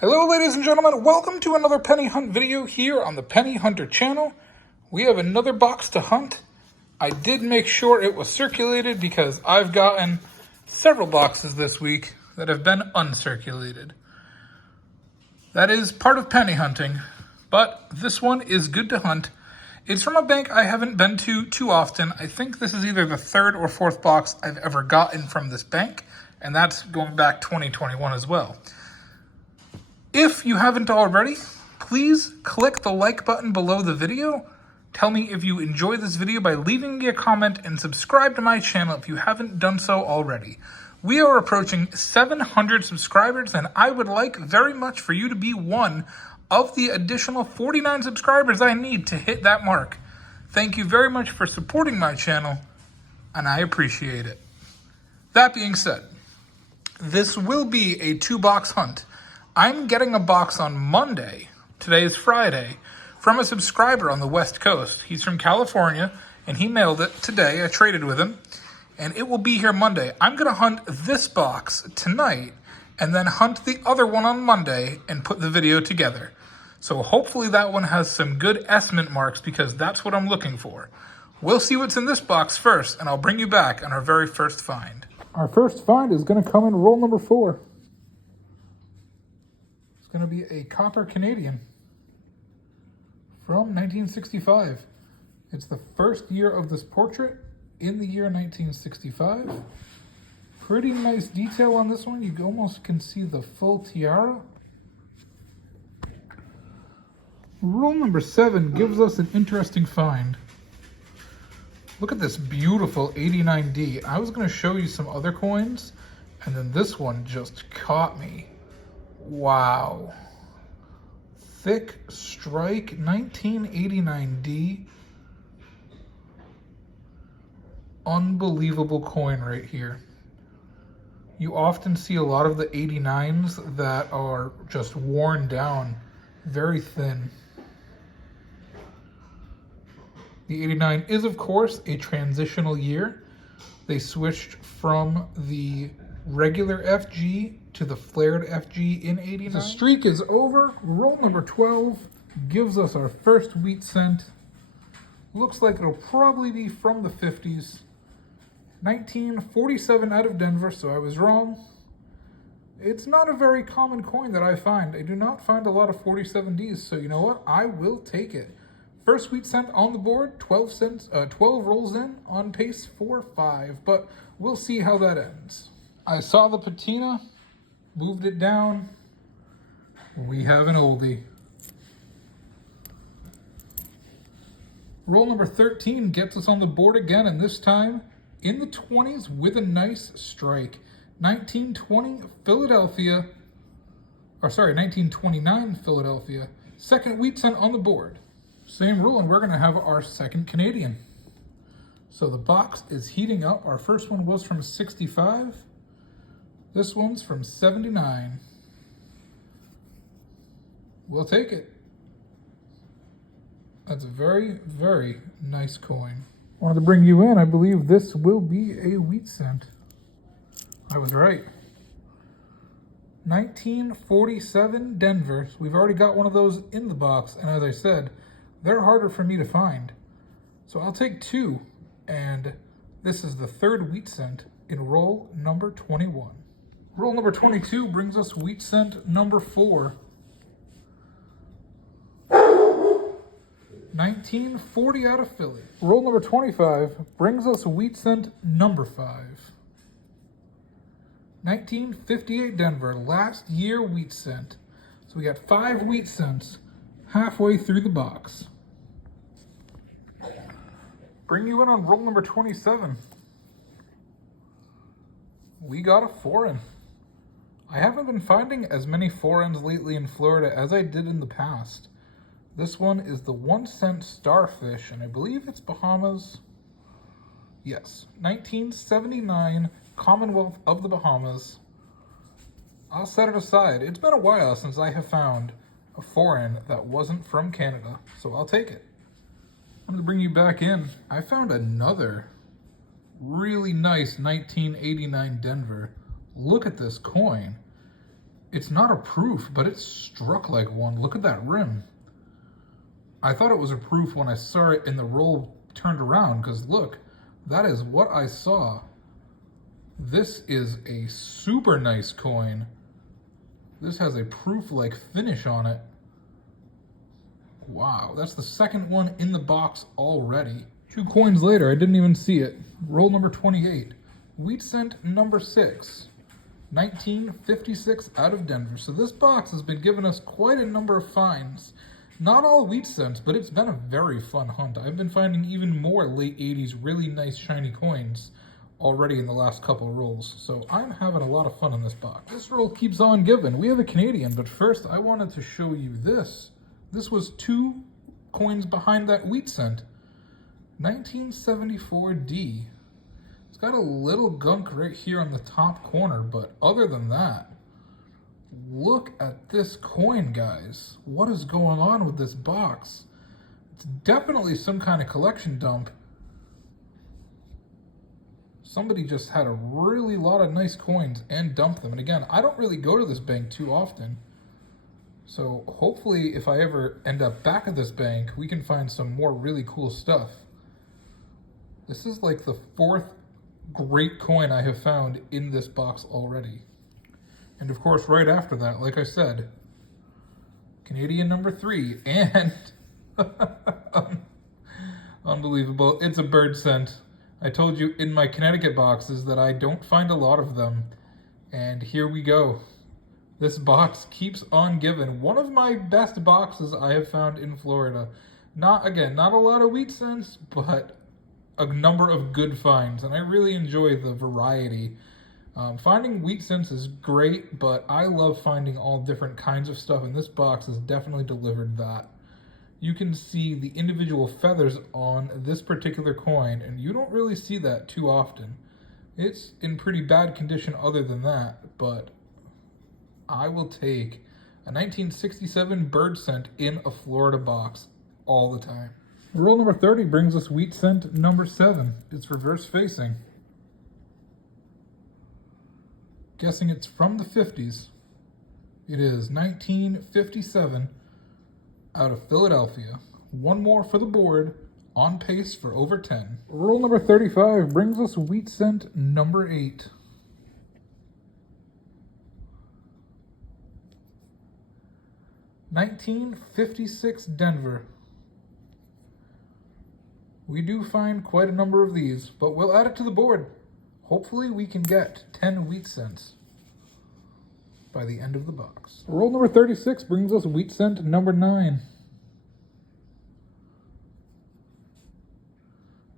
Hello ladies and gentlemen, welcome to another penny hunt video here on the Penny Hunter channel. We have another box to hunt. I did make sure it was circulated because I've gotten several boxes this week that have been uncirculated. That is part of penny hunting, but this one is good to hunt. It's from a bank I haven't been to too often. I think this is either the third or fourth box I've ever gotten from this bank, and that's going back 2021 as well. If you haven't already, please click the like button below the video. Tell me if you enjoy this video by leaving me a comment and subscribe to my channel if you haven't done so already. We are approaching 700 subscribers and I would like very much for you to be one of the additional 49 subscribers I need to hit that mark. Thank you very much for supporting my channel and I appreciate it. That being said, this will be a 2-box hunt. I'm getting a box on Monday, today is Friday, from a subscriber on the West Coast. He's from California, and he mailed it today. I traded with him, and it will be here Monday. I'm going to hunt this box tonight, and then hunt the other one on Monday, and put the video together. So hopefully that one has some good estimate marks, because that's what I'm looking for. We'll see what's in this box first, and I'll bring you back on our very first find. Our first find is going to come in roll number 4. Going to be a copper Canadian from 1965. It's the first year of this portrait in the year 1965. Pretty nice detail on this one. You almost can see the full tiara. Roll number 7 gives us an interesting find. Look at this beautiful 89D. I was going to show you some other coins, and then this one just caught me. Wow. Thick strike, 1989D. Unbelievable coin right here. You often see a lot of the 89s that are just worn down, very thin. The 89 is, of course, a transitional year. They switched from the regular FG to the flared FG in 89. The streak is over. Roll number 12 gives us our first wheat cent. Looks like it'll probably be from the 50s. 1947 out of Denver, so I was wrong. It's not a very common coin that I find. I do not find a lot of 47Ds, so you know what? I will take it. First wheat cent on the board, 12 rolls in, on pace for 5, but we'll see how that ends. I saw the patina, moved it down. We have an oldie. Roll number 13 gets us on the board again, and this time in the 20s with a nice strike. 1920 Philadelphia, 1929 Philadelphia. Second wheat cent on the board. Same rule, and we're going to have our second Canadian. So the box is heating up. Our first one was from 65. This one's from 79. We'll take it. That's a very, very nice coin. Wanted to bring you in. I believe this will be a wheat cent. I was right. 1947 Denver. So we've already got one of those in the box. And as I said, they're harder for me to find. So I'll take 2. And this is the third wheat cent in roll number 21. Roll number 22 brings us wheat cent number 4. 1940 out of Philly. Roll number 25 brings us wheat cent number 5. 1958 Denver, last year wheat cent. So we got 5 wheat cents halfway through the box. Bring you in on roll number 27. We got a foreign. I haven't been finding as many foreigns lately in Florida as I did in the past. This one is the 1 cent starfish, and I believe it's Bahamas. Yes, 1979 Commonwealth of the Bahamas. I'll set it aside. It's been a while since I have found a foreign that wasn't from Canada, so I'll take it. I'm going to bring you back in. I found another really nice 1989 Denver. Look at this coin. It's not a proof, but it's struck like one. Look at that rim. I thought it was a proof when I saw it in the roll turned around, because look, that is what I saw. This is a super nice coin. This has a proof-like finish on it. Wow, that's the second one in the box already. 2 coins later, I didn't even see it. Roll number 28. Wheat cent number 6. 1956 out of Denver. So this box has been giving us quite a number of finds. Not all wheat cents, but it's been a very fun hunt. I've been finding even more late 80s really nice shiny coins already in the last couple of rolls. So I'm having a lot of fun in this box. This roll keeps on giving. We have a Canadian, but first I wanted to show you this. This was 2 coins behind that wheat cent. 1974D. It's got a little gunk right here on the top corner, but other than that, look at this coin, guys. What is going on with this box? It's definitely some kind of collection dump. Somebody just had a really lot of nice coins and dumped them. And again, I don't really go to this bank too often. So hopefully if I ever end up back at this bank, we can find some more really cool stuff. This is like the 4th great coin I have found in this box already. And of course, right after that, like I said, Canadian number 3, and unbelievable, it's a bird cent. I told you in my Connecticut boxes that I don't find a lot of them, and here we go. This box keeps on giving. One of my best boxes I have found in Florida. Not a lot of wheat cents, but a number of good finds, and I really enjoy the variety. Finding wheat cents is great, but I love finding all different kinds of stuff, and this box has definitely delivered that. You can see the individual feathers on this particular coin, and you don't really see that too often. It's in pretty bad condition other than that, but I will take a 1967 bird cent in a Florida box all the time. Roll number 30 brings us wheat cent number 7. It's reverse facing. Guessing it's from the 50s. It is 1957 out of Philadelphia. One more for the board, on pace for over 10. Roll number 35 brings us wheat cent number 8. (1956) Denver. We do find quite a number of these, but we'll add it to the board. Hopefully we can get 10 wheat cents by the end of the box. Roll number 36 brings us wheat cent number 9.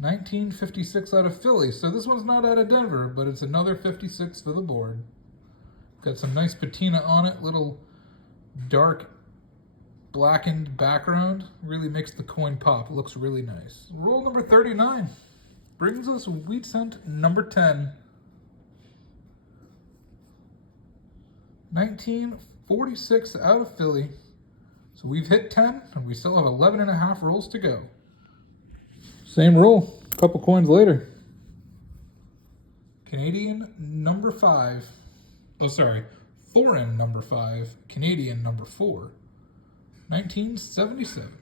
1956 out of Philly. So this one's not out of Denver, but it's another 56 for the board. Got some nice patina on it, little dark blackened background. Really makes the coin pop. Looks really nice. Roll number 39 brings us wheat cent number 10. 1946 out of Philly. So we've hit 10, and we still have 11 and a half rolls to go. Same roll, a couple coins later. Canadian number 5. Oh, sorry. Foreign number 5. Canadian number 4. 1977.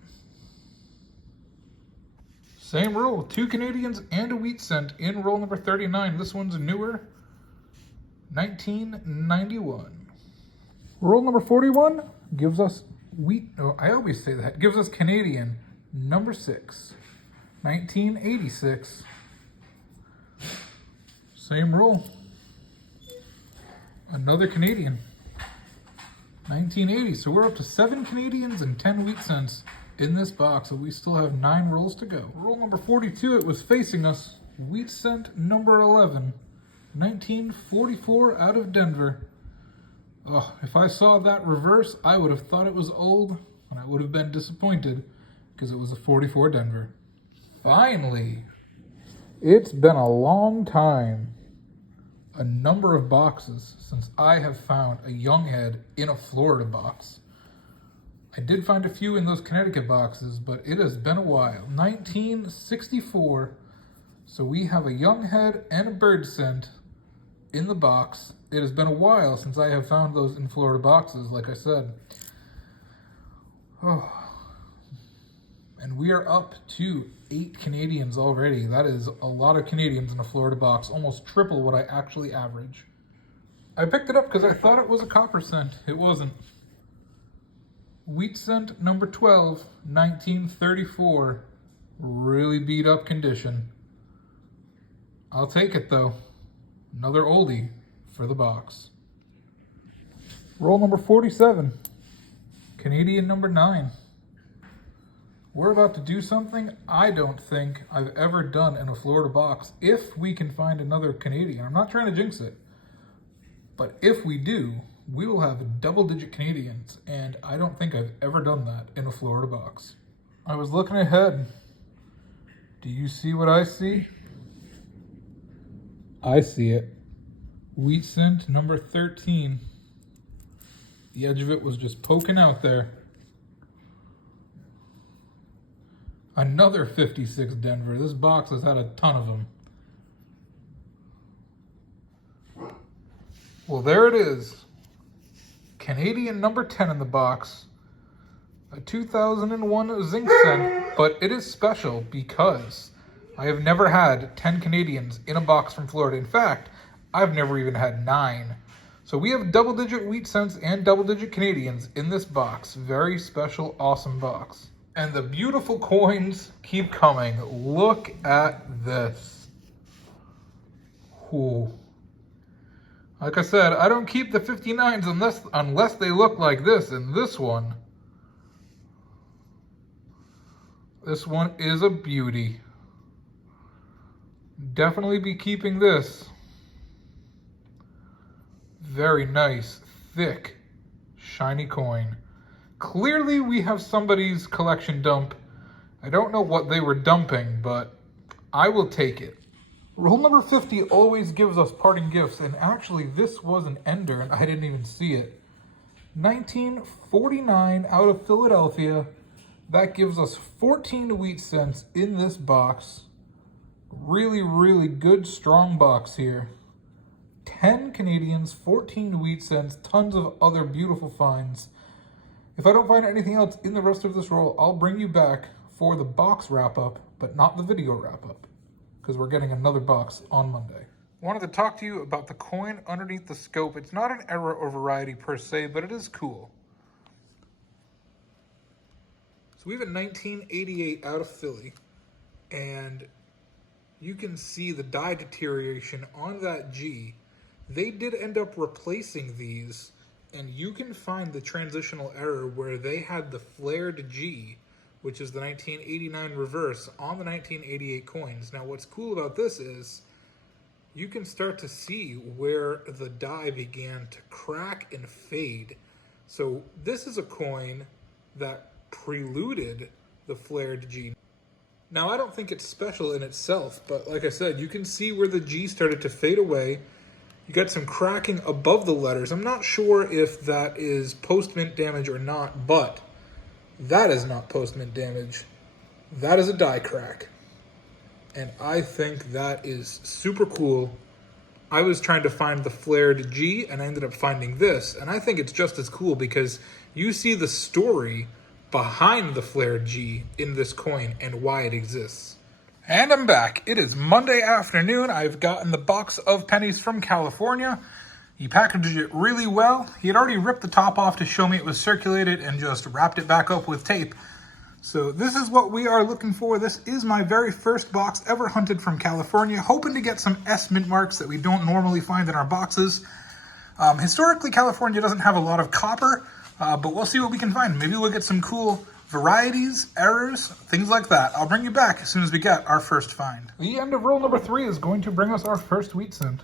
Same roll, 2 Canadians and a wheat cent in roll number 39. This one's newer. 1991. Roll number 41 gives us wheat, oh, I always say that, gives us Canadian number 6. 1986. Same roll. Another Canadian. 1980. So we're up to 7 Canadians and 10 wheat cents in this box, so we still have 9 rolls to go. Roll number 42, it was facing us. Wheat cent number 11. 1944 out of Denver. Oh, if I saw that reverse, I would have thought it was old, and I would have been disappointed because it was a 44 Denver. Finally! It's been a long time. A number of boxes since I have found a young head in a Florida box. I did find a few in those Connecticut boxes, but it has been a while. 1964. So we have a young head and a bird cent in the box. it has been a while since I have found those in Florida boxes, like I said. Oh. And we are up to 8 Canadians already. That is a lot of Canadians in a Florida box, almost triple what I actually average. I picked it up because I thought it was a copper cent. It wasn't. Wheat cent number 12, 1934. Really beat up condition. I'll take it though. Another oldie for the box. Roll number 47. Canadian number 9. We're about to do something I don't think I've ever done in a Florida box, if we can find another Canadian. I'm not trying to jinx it, but if we do, we will have double-digit Canadians, and I don't think I've ever done that in a Florida box. I was looking ahead. Do you see what I see? I see it. Wheat cent number 13. The edge of it was just poking out there. Another 56 Denver. This box has had a ton of them. Well, there it is. Canadian number 10 in the box. A 2001 zinc cent, but it is special because I have never had 10 Canadians in a box from Florida. In fact, I've never even had 9. So we have double-digit wheat cents and double-digit Canadians in this box. Very special, awesome box. And the beautiful coins keep coming. Look at this. Ooh. Like I said, I don't keep the 59s unless they look like this. And this one is a beauty. Definitely be keeping this. Very nice, thick, shiny coin. Clearly we have somebody's collection dump. I don't know what they were dumping, but I will take it. Roll number 50 always gives us parting gifts, and actually this was an ender and I didn't even see it. 1949 out of Philadelphia. That gives us 14 wheat cents in this box. Really, really good, strong box here. 10 Canadians, 14 wheat cents, tons of other beautiful finds. If I don't find anything else in the rest of this roll, I'll bring you back for the box wrap-up, but not the video wrap-up, because we're getting another box on Monday. Wanted to talk to you about the coin underneath the scope. It's not an era or variety per se, but it is cool. So we have a 1988 out of Philly, and you can see the die deterioration on that G. They did end up replacing these, and you can find the transitional error where they had the flared G, which is the 1989 reverse, on the 1988 coins. Now what's cool about this is you can start to see where the die began to crack and fade. So this is a coin that preluded the flared G. Now I don't think it's special in itself, but like I said, you can see where the G started to fade away. You got some cracking above the letters. I'm not sure if that is post-mint damage or not, but that is not post-mint damage. That is a die crack. And I think that is super cool. I was trying to find the flared G, and I ended up finding this. And I think it's just as cool because you see the story behind the flared G in this coin and why it exists. And I'm back. It is Monday afternoon. I've gotten the box of pennies from California. He packaged it really well. He had already ripped the top off to show me it was circulated and just wrapped it back up with tape. So this is what we are looking for. This is my very first box ever hunted from California, hoping to get some S mint marks that we don't normally find in our boxes. Historically, California doesn't have a lot of copper, but we'll see what we can find. Maybe we'll get some cool varieties, errors, things like that. I'll bring you back as soon as we get our first find. The end of roll number 3 is going to bring us our first wheat cent.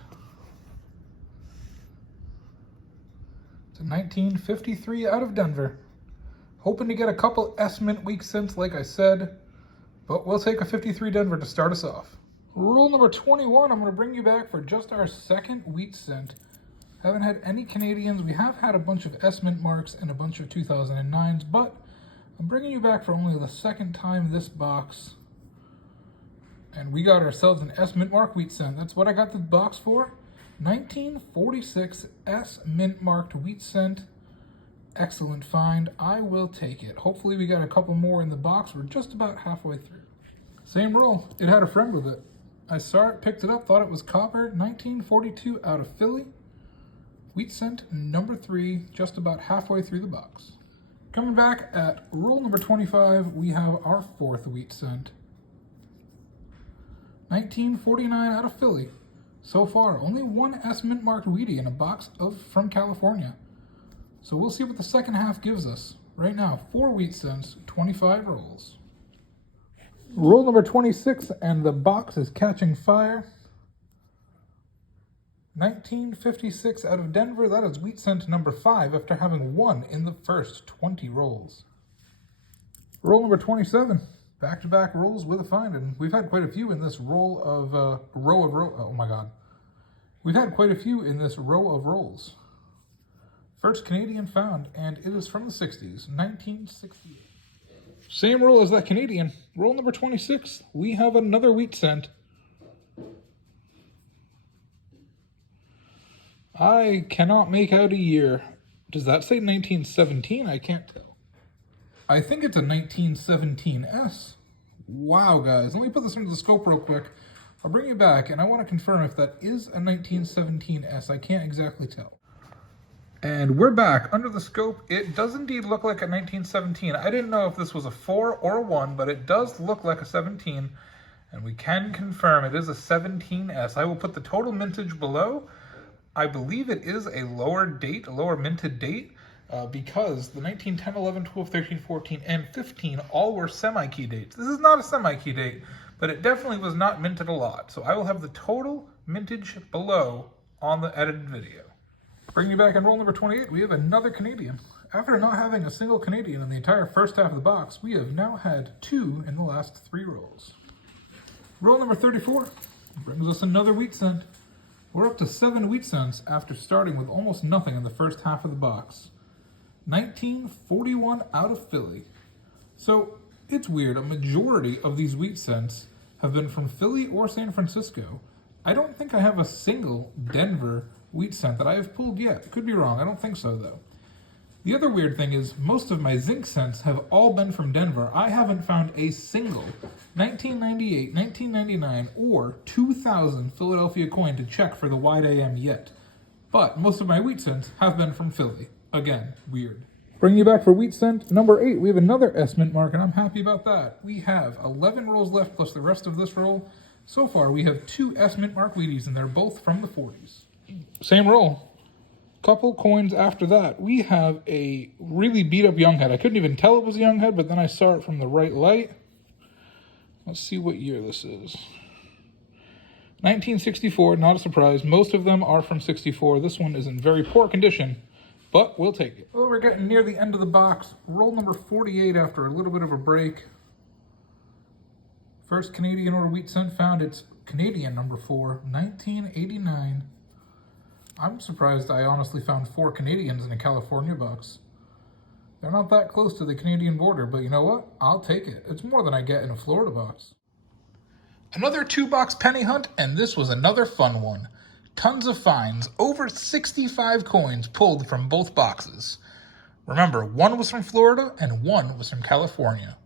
It's a 1953 out of Denver. Hoping to get a couple S-mint wheat cents, like I said, but we'll take a 53 Denver to start us off. Roll number 21, I'm going to bring you back for just our second wheat cent. Haven't had any Canadians. We have had a bunch of S-mint marks and a bunch of 2009s, but I'm bringing you back for only the second time this box. And we got ourselves an S mint mark wheat cent. That's what I got the box for. 1946 S mint marked wheat cent. Excellent find. I will take it. Hopefully we got a couple more in the box. We're just about halfway through. Same roll. It had a friend with it. I saw it, picked it up, thought it was copper. 1942 out of Philly. Wheat cent number 3, just about halfway through the box. Coming back at roll number 25, we have our 4th wheat cent. 1949 out of Philly. So far, only one S mint marked Wheatie in a box from California. So we'll see what the second half gives us. Right now, 4 wheat cents, 25 rolls. Roll number 26, and the box is catching fire. 1956 out of Denver. That is wheat cent number 5 after having 1 in the first 20 rolls. Roll number 27. Back-to-back rolls with a find, and we've had quite a few in this row of oh my god. We've had quite a few in this row of rolls. First Canadian found, and it is from the 60s, 1968. Same roll as that Canadian. Roll number 26. We have another wheat cent. I cannot make out a year. Does that say 1917? I can't tell. I think it's a 1917S. Wow, guys. Let me put this into the scope real quick. I'll bring you back, and I want to confirm if that is a 1917S. I can't exactly tell. And we're back. Under the scope, it does indeed look like a 1917. I didn't know if this was a 4 or a 1, but it does look like a 17. And we can confirm it is a 17S. I will put the total mintage below. I believe it is a lower date, a lower minted date. Because the 1910, 11, 12, 13, 14, and 15 all were semi-key dates. This is not a semi-key date, but it definitely was not minted a lot. So I will have the total mintage below on the edited video. Bringing you back in roll number 28, we have another Canadian. After not having a single Canadian in the entire first half of the box, we have now had 2 in the last 3 rolls. Roll number 34 brings us another wheat cent. We're up to 7 wheat cents after starting with almost nothing in the first half of the box. 1941 out of Philly. So it's weird, a majority of these wheat cents have been from Philly or San Francisco. I don't think I have a single Denver wheat cent that I have pulled yet. Could be wrong, I don't think so though. The other weird thing is most of my zinc cents have all been from Denver. I haven't found a single 1998, 1999, or 2000 Philadelphia coin to check for the wide AM yet. But most of my wheat cents have been from Philly. Again, weird. Bringing you back for wheat cent number 8, we have another S mint mark, and I'm happy about that. We have 11 rolls left plus the rest of this roll. So far, we have 2 S mint mark Wheaties, and they're both from the 40s. Same roll. Couple coins after that. We have a really beat up young head. I couldn't even tell it was a young head, but then I saw it from the right light. Let's see what year this is. 1964, not a surprise. Most of them are from 64. This one is in very poor condition, but we'll take it. Well, we're getting near the end of the box. Roll number 48 after a little bit of a break. First Canadian or wheat cent found. It's Canadian number 4, 1989. I'm surprised I honestly found 4 Canadians in a California box. They're not that close to the Canadian border, but you know what? I'll take it. It's more than I get in a Florida box. Another 2-box penny hunt, and this was another fun one. Tons of finds, over 65 coins pulled from both boxes. Remember, 1 was from Florida and 1 was from California.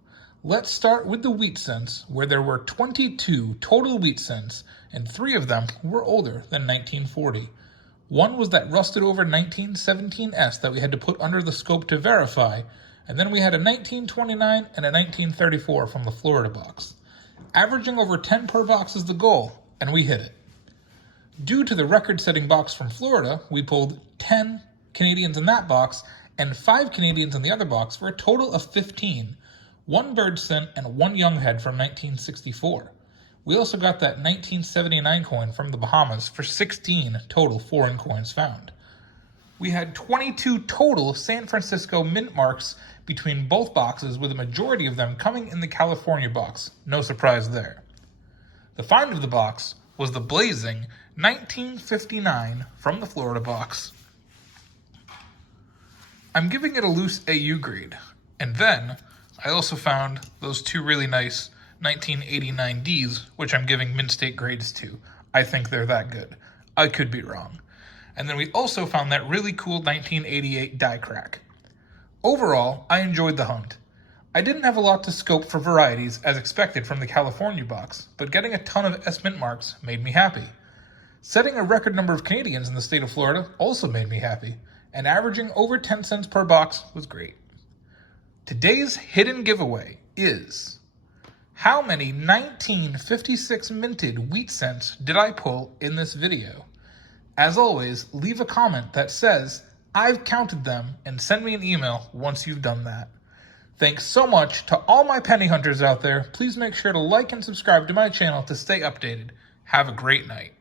Let's start with the wheat cents, where there were 22 total wheat cents, and 3 of them were older than 1940. 1 was that rusted over 1917S that we had to put under the scope to verify, and then we had a 1929 and a 1934 from the Florida box. Averaging over 10 per box is the goal, and we hit it. Due to the record-setting box from Florida, we pulled 10 Canadians in that box and 5 Canadians in the other box for a total of 15. 1 bird cent and 1 young head from 1964. We also got that 1979 coin from the Bahamas for 16 total foreign coins found. We had 22 total San Francisco mint marks between both boxes, with a majority of them coming in the California box. No surprise there. The find of the box was the blazing 1959 from the Florida box. I'm giving it a loose AU grade. And then I also found those 2 really nice 1989 Ds, which I'm giving mint state grades to. I think they're that good. I could be wrong. And then we also found that really cool 1988 die crack. Overall, I enjoyed the hunt. I didn't have a lot to scope for varieties as expected from the California box, but getting a ton of S Mint marks made me happy. Setting a record number of Canadians in the state of Florida also made me happy, and averaging over 10 cents per box was great. Today's hidden giveaway is: how many 1956 minted wheat cents did I pull in this video? As always, leave a comment that says, "I've counted them," and send me an email once you've done that. Thanks so much to all my penny hunters out there. Please make sure to like and subscribe to my channel to stay updated. Have a great night.